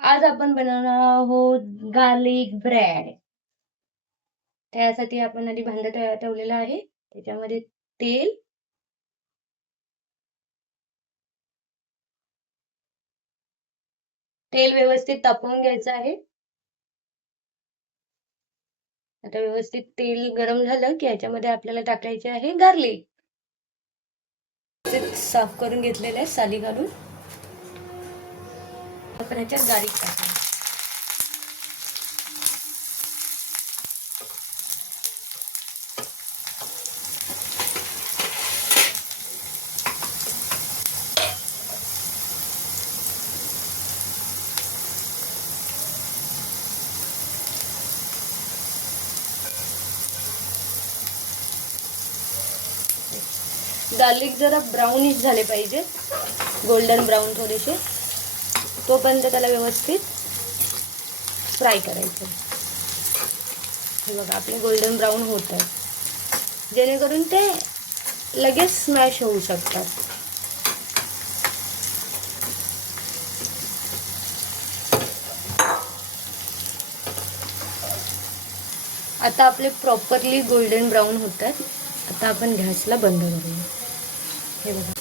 आज आपण बनवणार आहोत गार्लिक ब्रेड. त्यासाठी आपण आधी भांड ठेवलेलं आहे. त्याच्यामध्ये तेल, व्यवस्थित तापवून घ्यायचं आहे. आता व्यवस्थित तेल गरम झालं की याच्यामध्ये आपल्याला टाकायचे आहे गार्लिक. साफ करून घेतलेले आहे साली घालून. आपण ह्याच्यात गार्लिक टाकायचं. गार्लिक जरा ब्राउनिश झाले पाहिजे, गोल्डन ब्राउन थोडेसे, तोपर्यंत त्याला व्यवस्थित फ्राय करायचं. हे बघा आपले गोल्डन ब्राउन होत आहे, जेणेकरून ते लगेच स्मॅश होऊ शकतात. आता आपले प्रॉपरली गोल्डन ब्राउन होतात. आता आपण गॅसला बंद करूया. हे बघा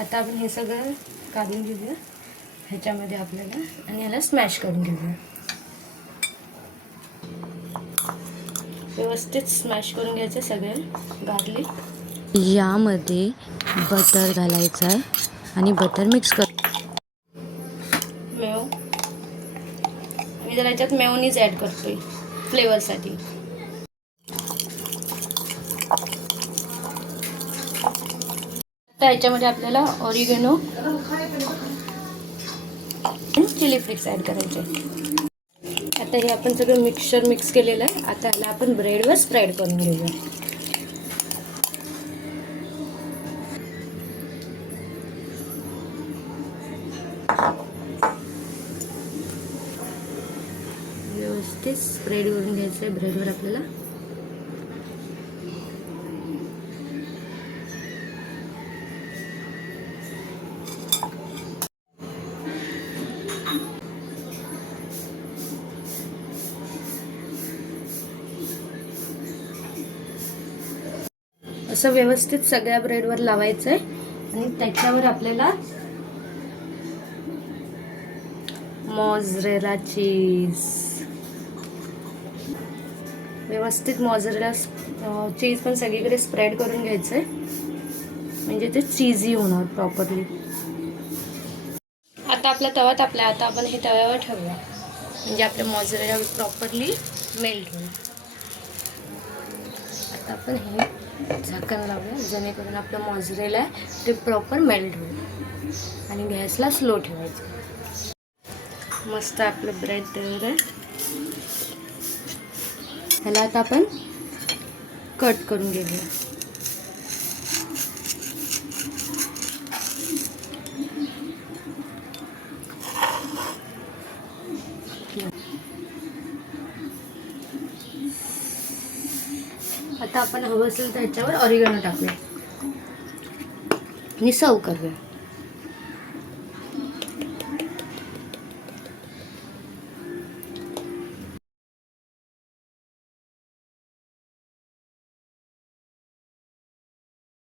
आता आपण हे सगळं काढून घेऊया ह्याच्यामध्ये आपल्याला, आणि याला स्मॅश करून घेऊया. व्यवस्थित स्मॅश करून घ्यायचं सगळं गार्लिक. यामध्ये बटर घालायचं आहे आणि बटर मिक्स कर. मेव मी जरा याच्यात मेयोनीज ॲड करतोय फ्लेवरसाठी. आता याच्यामध्ये आपल्याला ऑरिगॅनो चिली फ्लेक्स ॲड करायचे. आता हे आपण सगळं मिक्स केलेलं आहे. आता ह्याला आपण ब्रेडवर स्प्रेड करून घेऊया. व्यवस्थित स्प्रेड करून घ्यायचं आहे ब्रेडवर आपल्याला. असं व्यवस्थित सगळ्या ब्रेडवर लावायचं आहे आणि त्याच्यावर आपल्याला मोझरेला चीज, व्यवस्थित मोझरेला चीज पण सगळीकडे स्प्रेड करून घ्यायचं आहे, म्हणजे ते चीजी होणार प्रॉपरली. आता आपला तवा तापला. आता आपण हे तव्यावर ठेवूया, म्हणजे आपले मोझरेला प्रॉपरली मेल्ट होईल. आता आपण हे झाकण लावूया, जेणेकरून आपलं मोझरेला ते प्रॉपर मेल्ट होईल, आणि गॅसला स्लो ठेवायचं. मस्त आपलं ब्रेड तयार आहे. ह्याला आता आपण कट करून घेऊया. आता आपण हवं असेल तर ह्याच्यावर ऑरिगॅनो टाकूया आणि सर्व करूया.